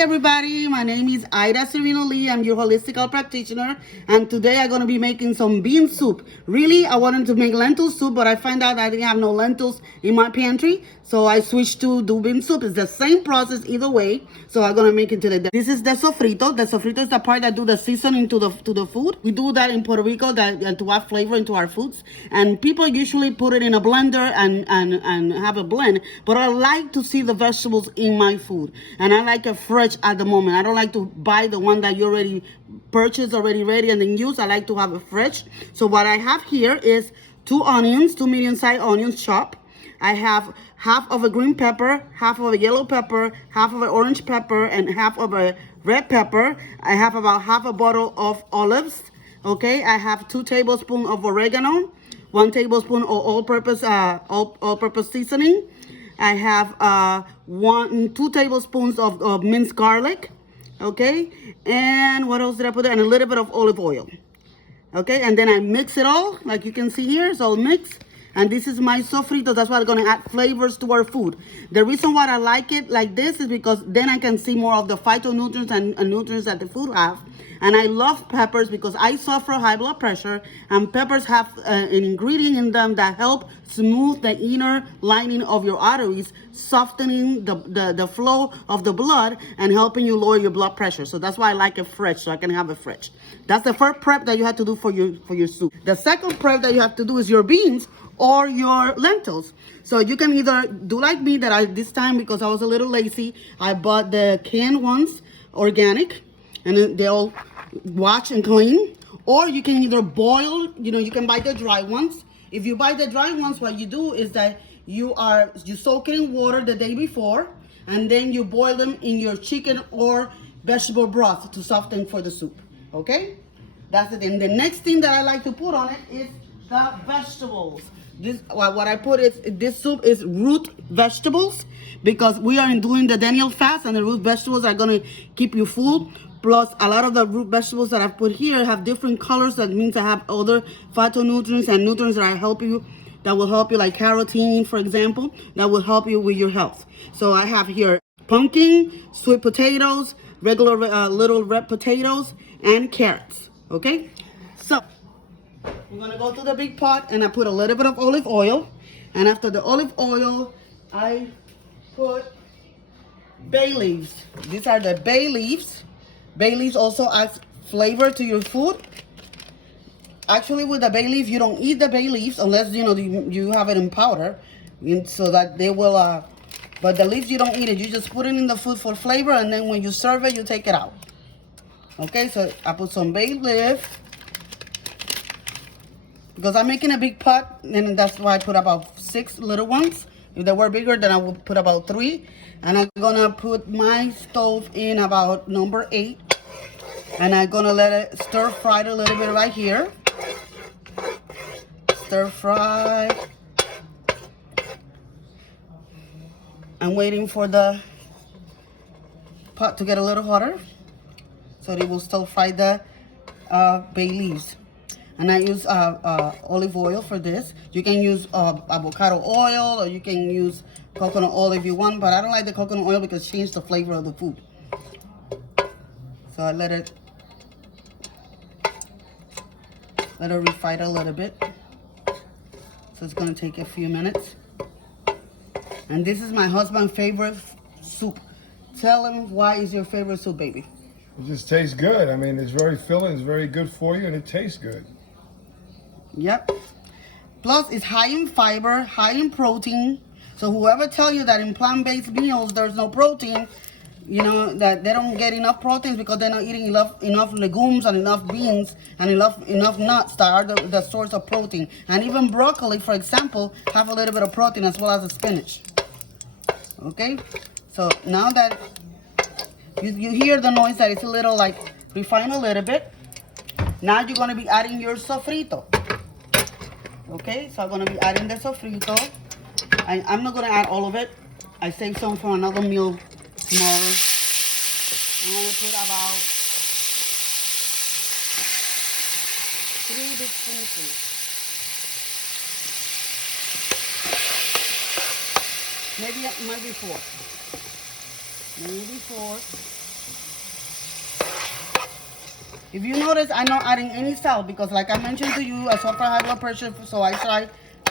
everybody, my name is Ida Serino Lee. I'm your holistic health practitioner, and today I'm going to be making some bean soup. Really, I wanted to make lentil soup, but I found out I didn't have no lentils in my pantry, so I switched to do bean soup. It's the same process either way, so I'm going to make it today. This is the sofrito. The sofrito is the part that do the seasoning to the food. We do that in Puerto Rico to add flavor into our foods, and people usually put it in a blender and have a blend, but I like to see the vegetables in my food, and I like it fresh at the moment. I don't like to buy the one that you already purchased, already ready and then use. I like to have it fresh. So what I have here is two medium-sized onions chopped. I have half of a green pepper, half of a yellow pepper, half of an orange pepper, and half of a red pepper. I have about half a bottle of olives. Okay, I have 2 tablespoons of oregano, 1 tablespoon of all-purpose seasoning. I have 2 tablespoons of minced garlic. Okay, and what else did I put there? And a little bit of olive oil. Okay, and then I mix it all, like you can see here. So mix, and this is my sofrito. That's why I'm gonna add flavors to our food. The reason why I like it like this is because then I can see more of the phytonutrients and nutrients that the food have. And I love peppers because I suffer high blood pressure, and peppers have an ingredient in them that help smooth the inner lining of your arteries, softening the flow of the blood and helping you lower your blood pressure. So that's why I like it fresh, so I can have it fresh. That's the first prep that you have to do for your soup. The second prep that you have to do is your beans or your lentils. So you can either do like me, that this time, because I was a little lazy, I bought the canned ones, organic, and they all wash and clean. Or you can either boil, you can buy the dry ones. If you buy the dry ones, what you do is that you soak it in water the day before, and then you boil them in your chicken or vegetable broth to soften for the soup. Okay, that's it. And the next thing that I like to put on it is the vegetables. What I put is, this soup is root vegetables, because we are doing the Daniel fast, and the root vegetables are going to keep you full. Plus, a lot of the root vegetables that I've put here have different colors. That means I have other phytonutrients and nutrients that will help you, like carotene, for example, that will help you with your health. So I have here pumpkin, sweet potatoes, regular little red potatoes, and carrots. Okay, so I'm gonna go to the big pot, and I put a little bit of olive oil, and after the olive oil, I put bay leaves. These are the bay leaves. Bay leaves also adds flavor to your food. Actually, with the bay leaf, you don't eat the bay leaves unless you have it in powder, so that they will. But the leaves, you don't eat it. You just put it in the food for flavor, and then when you serve it, you take it out. Okay, so I put some bay leaf because I'm making a big pot, and that's why I put about 6 little ones. If they were bigger, then I would put about 3. And I'm gonna put my stove in about number 8. And I'm gonna let it stir fry a little bit right here. Stir fry. I'm waiting for the pot to get a little hotter, so it will still fry the bay leaves. And I use olive oil for this. You can use avocado oil, or you can use coconut oil if you want, but I don't like the coconut oil because it changes the flavor of the food. So I let it refry a little bit. So it's gonna take a few minutes. And this is my husband's favorite soup. Tell him, why is your favorite soup, baby? It just tastes good. I mean, it's very filling, it's very good for you, and it tastes good. Yep. Plus, it's high in fiber, high in protein. So whoever tell you that in plant-based meals there's no protein, that they don't get enough proteins because they're not eating enough legumes and enough beans and enough nuts that are the source of protein. And even broccoli, for example, have a little bit of protein, as well as the spinach. Okay, so now that you hear the noise that it's a little like refined a little bit, now you're going to be adding your sofrito. Okay, so I'm going to be adding the sofrito. I'm not going to add all of it. I saved some for another meal tomorrow. I'm going to put about 3 big spoonfuls. Maybe 4. Maybe 4. If you notice, I'm not adding any salt because like I mentioned to you, I suffer high blood pressure, so I try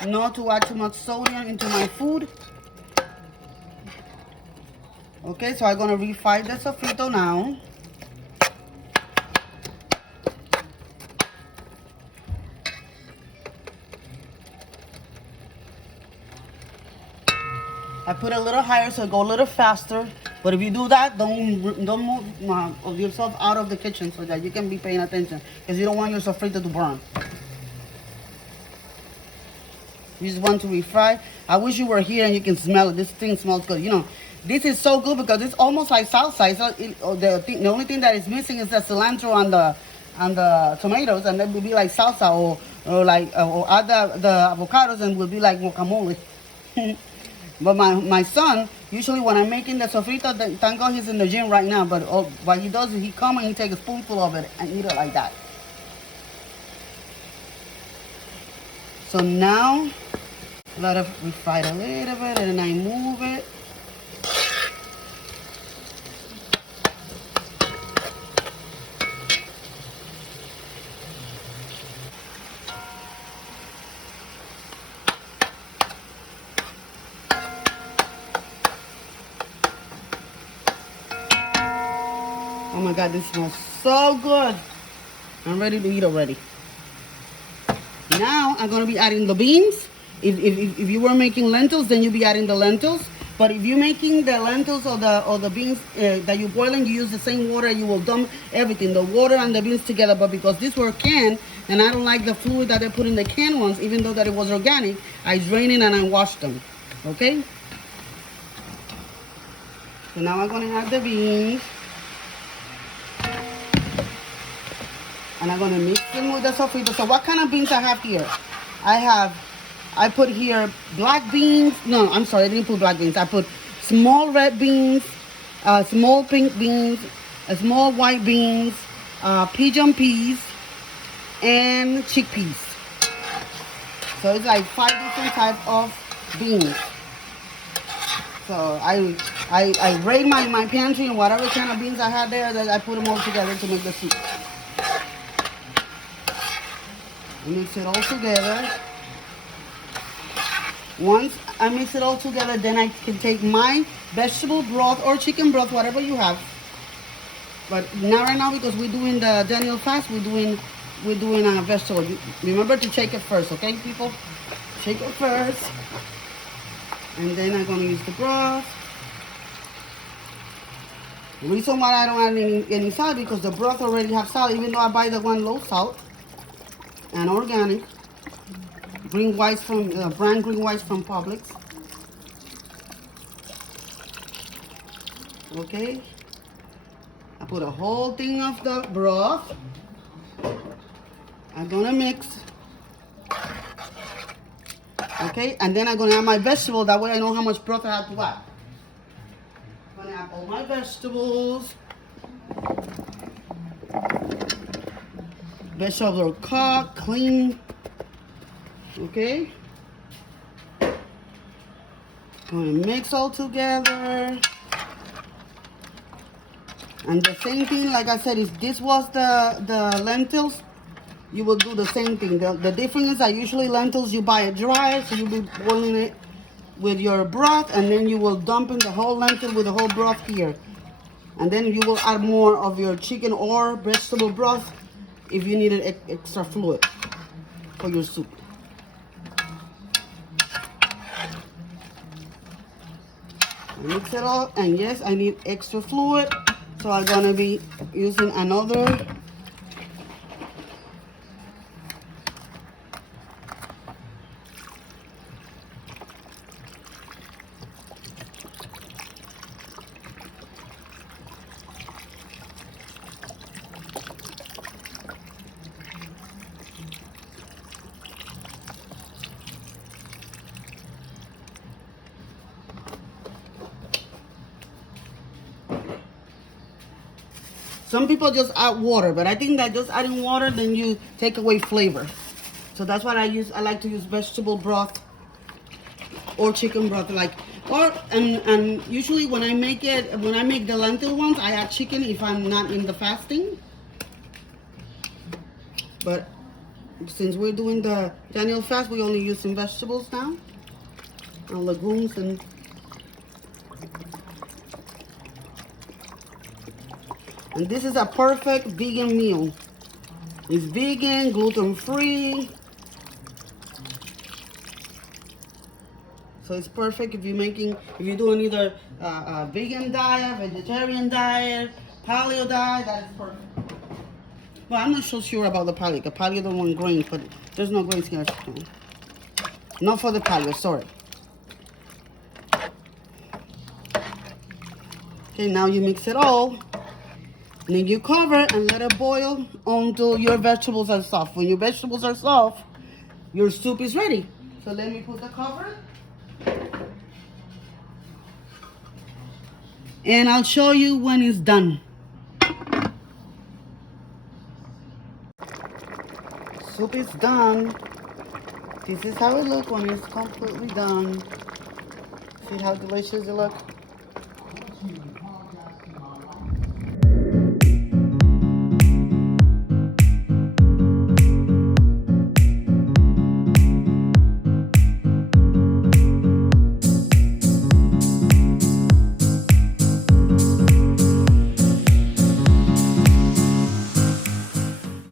not to add too much sodium into my food. Okay, so I'm gonna refry the sofrito now. I put a little higher so it go a little faster. But if you do that, don't move yourself out of the kitchen so that you can be paying attention because you don't want your sofrito to burn. You just want to refry. I wish you were here and you can smell it. This thing smells good. You know, this is so good because it's almost like salsa. The only thing that is missing is the cilantro and the tomatoes, and that would be like salsa or add the avocados and will be like guacamole. But my son, usually when I'm making the sofrito, thank God he's in the gym right now, but what he does is he come and he take a spoonful of it and eat it like that. So now, let it refry a little bit and then I move it. Oh my God, this smells so good. I'm ready to eat already. Now I'm gonna be adding the beans. If you were making lentils, then you'll be adding the lentils. But if you're making the lentils or the beans that you're boiling, you use the same water. You will dump everything, the water and the beans together. But because these were canned, and I don't like the fluid that they put in the canned ones, even though that it was organic, I drain it and I wash them. Okay. So now I'm gonna add the beans. And I'm going to mix them with the sofrito. So what kind of beans I have here? I put here black beans. No, I'm sorry, I didn't put black beans. I put small red beans, small pink beans, small white beans, pigeon peas, and chickpeas. So it's like 5 different types of beans. So I raid my pantry and whatever kind of beans I had there, that I put them all together to make the soup. Mix it all together. Once I mix it all together, then I can take my vegetable broth or chicken broth, whatever you have. But not right now because we're doing the Daniel fast. We're doing a vegetable. Remember to shake it first, okay, people? Shake it first, and then I'm gonna use the broth. The reason why I don't add any salt because the broth already have salt, even though I buy the one low salt. And organic green whites from brand green whites from Publix. Okay, I put a whole thing of the broth. I'm gonna mix. Okay, and then I'm gonna add my vegetable. That way I know how much broth I have to add. I'm gonna add all my vegetables. Vegetables are cut, clean. Okay. Gonna mix all together. And the same thing, like I said, if this was the lentils, you will do the same thing. The difference is that usually lentils you buy it dry, so you'll be boiling it with your broth, and then you will dump in the whole lentil with the whole broth here. And then you will add more of your chicken or vegetable broth if you needed extra fluid for your soup. Mix it all, and yes, I need extra fluid, so I'm gonna be using another Some people just add water, but I think that just adding water, then you take away flavor. So that's what I use. I like to use vegetable broth or chicken broth, and usually when I make the lentil ones, I add chicken if I'm not in the fasting. But since we're doing the Daniel fast, we only using vegetables now, and legumes, and this is a perfect vegan meal. It's vegan, gluten-free. So it's perfect if you're doing either a vegan diet, vegetarian diet, paleo diet, that is perfect. Well, I'm not so sure about the paleo, because paleo don't want grains, but there's no grains here. Not for the paleo, sorry. Okay, now you mix it all. And then you cover and let it boil until your vegetables are soft. When your vegetables are soft, your soup is ready. So let me put the cover. And I'll show you when it's done. Soup is done. This is how it looks when it's completely done. See how delicious it looks?